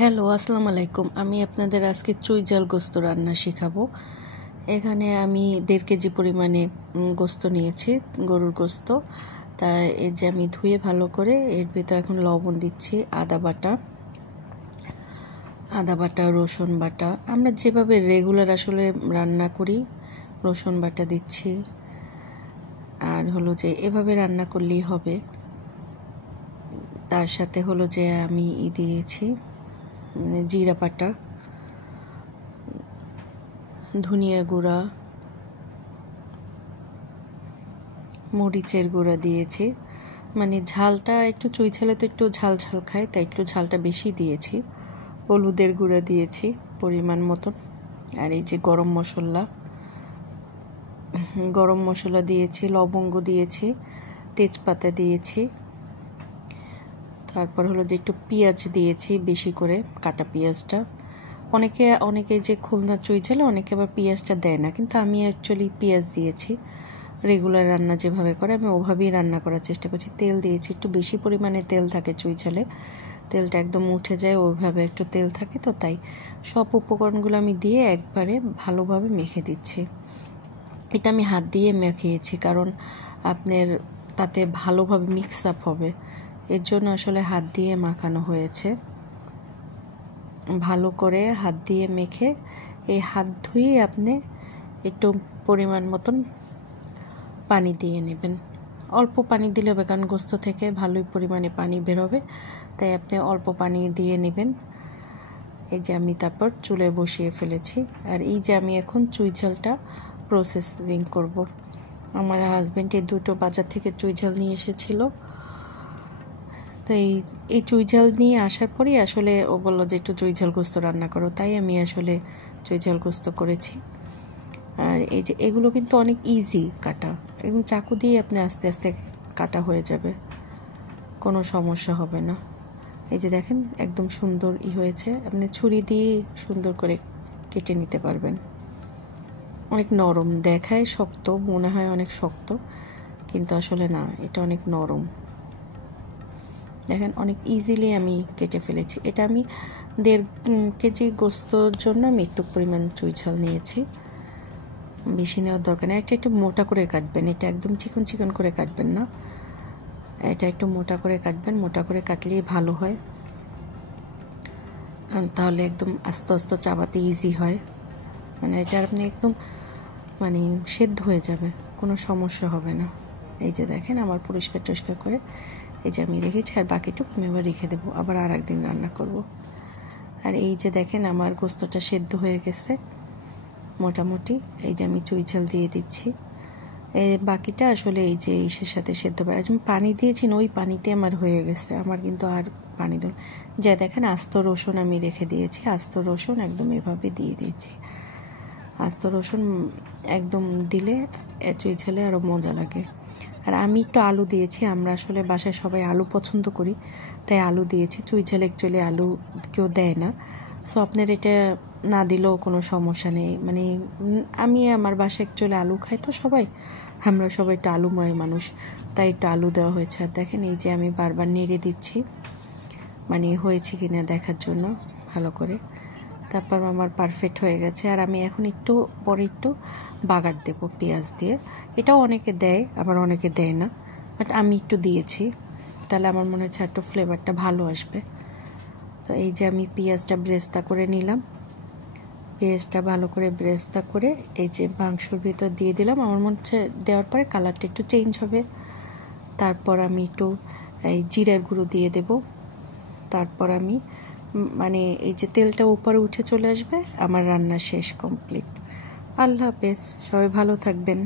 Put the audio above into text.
Hello, আসসালামু আলাইকুম। আমি আপনাদের আজকে চুই ঝাল গোস্ত রান্না শেখাবো। এখানে আমি 1.5 কেজি পরিমাণে গোস্ত নিয়েছি, গরুর গোস্ত। তাই এই যে আমি ধুয়ে ভালো করে এর ভিতরে এখন লবণ দিচ্ছি, আদা বাটা, রসুন বাটা, আমরা যেভাবে রেগুলার আসলে রান্না করি রসুন বাটা দিচ্ছি। আর হলো যে এভাবে রান্না করলেই হবে। তার সাথে হলো যে আমি দিয়েছি জিরা বাটা, ধনিয়া গুঁড়া, মরিচের গুঁড়া দিয়েছি। মানে ঝালটা একটু চুই ঝালে তো একটু ঝাল খায়, তাই একটু ঝালটা বেশি দিয়েছি। হলুদের গুঁড়া দিয়েছি পরিমাণ মতন। আর এই যে গরম মশলা দিয়েছি, লবঙ্গ দিয়েছি, তেজপাতা দিয়েছি। তারপর হলো যে একটু পেঁয়াজ দিয়েছি, বেশি করে কাটা পেঁয়াজটা। অনেকে যে খুলনা চুই ঝালে অনেকে আবার পেঁয়াজটা দেয় না, কিন্তু আমি অ্যাকচুয়ালি পেঁয়াজ দিয়েছি। রেগুলার রান্না যেভাবে করে আমি ওভাবেই রান্না করার চেষ্টা করছি। তেল দিয়েছি, একটু বেশি পরিমাণে তেল থাকে চুই ঝালে, তেলটা একদম উঠে যায়, ওইভাবে একটু তেল থাকে, তো তাই সব উপকরণগুলো আমি দিয়ে একবারে ভালোভাবে মেখে দিচ্ছি। এটা আমি হাত দিয়ে মেখিয়েছি, কারণ আপনার তাতে ভালোভাবে মিক্স আপ হবে, এর জন্য আসলে হাত দিয়ে মাখানো হয়েছে। ভালো করে হাত দিয়ে মেখে এই হাত ধুয়ে আপনি একটু পরিমাণ মতন পানি দিয়ে নেবেন। অল্প পানি দিলে হবে, কারণ গোস্ত থেকে ভালোই পরিমাণে পানি বেরোবে, তাই আপনি অল্প পানি দিয়ে নেবেন। এই যে আমি তারপর চুলে বসিয়ে ফেলেছি। আর এই যে আমি এখন চুই ঝালটা প্রসেসিং করব। আমার হাজব্যান্ড এই দুটো বাজার থেকে চুই ঝাল নিয়ে এসেছিল, তো এই চুই ঝাল নিয়ে আসার পরেই আসলে ও বললো যে একটু চুই ঝাল গোস্ত রান্না করো, তাই আমি আসলে চুই ঝাল গোস্ত করেছি। আর এই যে এগুলো কিন্তু অনেক ইজি কাটা, এবং চাকু দিয়ে আপনি আস্তে আস্তে কাটা হয়ে যাবে, কোনো সমস্যা হবে না। এই যে দেখেন একদম সুন্দর হয়েছে, আপনি ছুরি দিয়ে সুন্দর করে কেটে নিতে পারবেন। অনেক নরম দেখায়, শক্ত মনে হয়, অনেক শক্ত, কিন্তু আসলে না, এটা অনেক নরম। দেখেন অনেক ইজিলি আমি কেটে ফেলেছি। এটা আমি 1.5 কেজি গোস্তর জন্য আমি একটু পরিমাণ চুই ঝাল নিয়েছি, বেশি নেওয়ার দরকার নেই। এটা একটু মোটা করে কাটবেন, এটা একদম চিকন করে কাটবেন না, এটা একটু মোটা করে কাটবেন। মোটা করে কাটলেই ভালো হয়, তাহলে একদম আস্তে আস্তে চাবাতে ইজি হয়। মানে এটা আপনি একদম সেদ্ধ হয়ে যাবে, কোনো সমস্যা হবে না। এই যে দেখেন আমার পরিষ্কার করে এই যে আমি রেখেছি, আর বাকিটুকু আমি আবার রেখে দেবো, আবার আর একদিন রান্না করব। আর এই যে দেখেন আমার গোস্তটা সেদ্ধ হয়ে গেছে মোটামুটি। এই যে আমি চুই ঝাল দিয়ে দিচ্ছি, এই বাকিটা আসলে এই যে ইসের সাথে সেদ্ধ করে আমি পানি দিয়েছি না, ওই পানিতে আমার হয়ে গেছে, আমার কিন্তু আর পানি দিল। যা দেখেন আস্ত রসুন আমি রেখে দিয়েছি, আস্ত রসুন একদম এভাবে দিয়ে দিয়েছি। আস্ত রসুন একদম দিলে চুই ঝালে আরও মজা লাগে। আর আমি একটু আলু দিয়েছি, আমরা আসলে বাসায় সবাই আলু পছন্দ করি, তাই আলু দিয়েছি। চুই ঝালে অ্যাকচুয়ালি আলু কেউ দেয় না, সো আপনার এটা না দিলেও কোনো সমস্যা নেই। আমি আমার বাসায় অ্যাকচুয়ালি আলু খাই, তো আমরা সবাই একটু আলুময় মানুষ, তাই একটু আলু দেওয়া হয়েছে। আর দেখেন এই যে আমি বারবার নেড়ে দিচ্ছি, হয়েছে কিনা দেখার জন্য ভালো করে। তারপর আমার পারফেক্ট হয়ে গেছে। আর আমি এখন একটু বাগার দেবো পেঁয়াজ দিয়ে। এটাও অনেকে দেয়, আবার অনেকে দেয় না, বাট আমি একটু দিয়েছি, তাহলে আমার মনে হচ্ছে একটু ফ্লেভারটা ভালো আসবে। তো এই যে আমি পেঁয়াজটা ব্রেস্তা করে নিলাম, পেঁয়াজটা ভালো করে ব্রেস্তা করে এই যে মাংসর ভিতর দিয়ে দিলাম। আমার মনে হচ্ছে দেওয়ার পরে কালারটা একটু চেঞ্জ হবে। তারপর আমি একটু এই জিরার গুঁড়ো দিয়ে দেব। তারপর আমি এই যে তেলটা উপরে উঠে চলে আসবে, আমার রান্না শেষ, কমপ্লিট। আল্লাহ হাফেজ, সবাই ভালো থাকবেন।